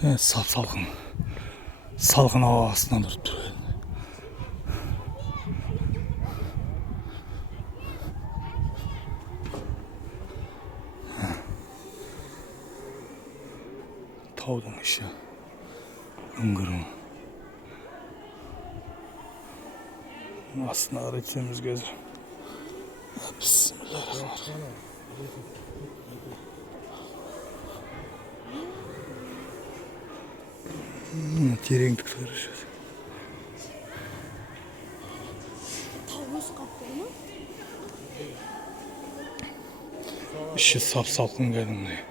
Sap-salqın. Salqın hava астынан тұрып тұр. Таудың іші. Үңгірің. Астына қарай түсеміз қазір. Bismillahirrahmanirrahim. Тереңдік көрішеді. Іші сап-салқын кәдімгідей.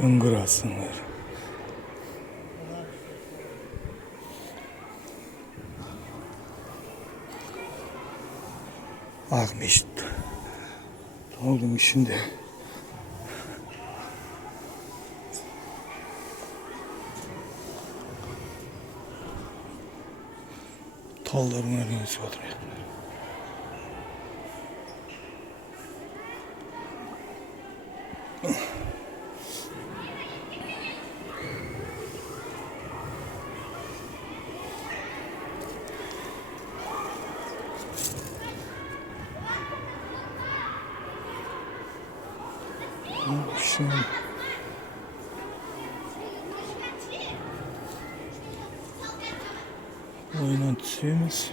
Үңгір асыңдар. Ақ мешіт. Таудың ішінде. Талдардың әрін өсіп отырмайды. Şimdi oyuna düşüyoruz.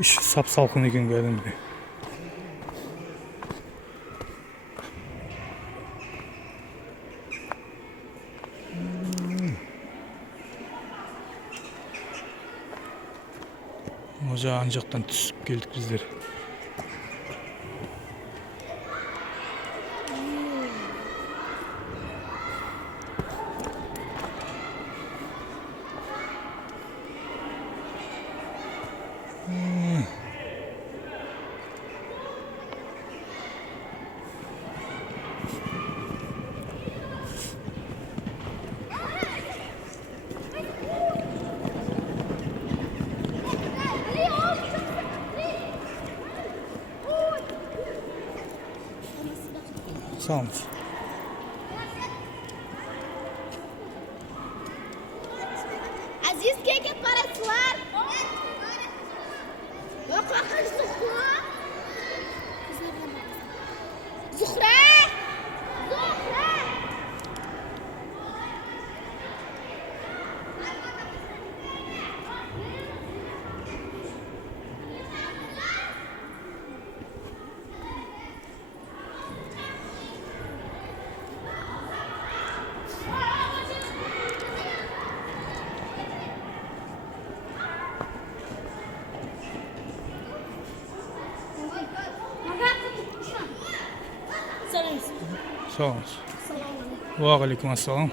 İş sap-salqın ekan kәдімгідей. Жан жақтан түсіп келдік біздер. Sağ olun. Aziz keke parasılar. Yok bakın Zuhra. Zuhra. Zuhra. Sağ olun. Ve aleyküm assalam.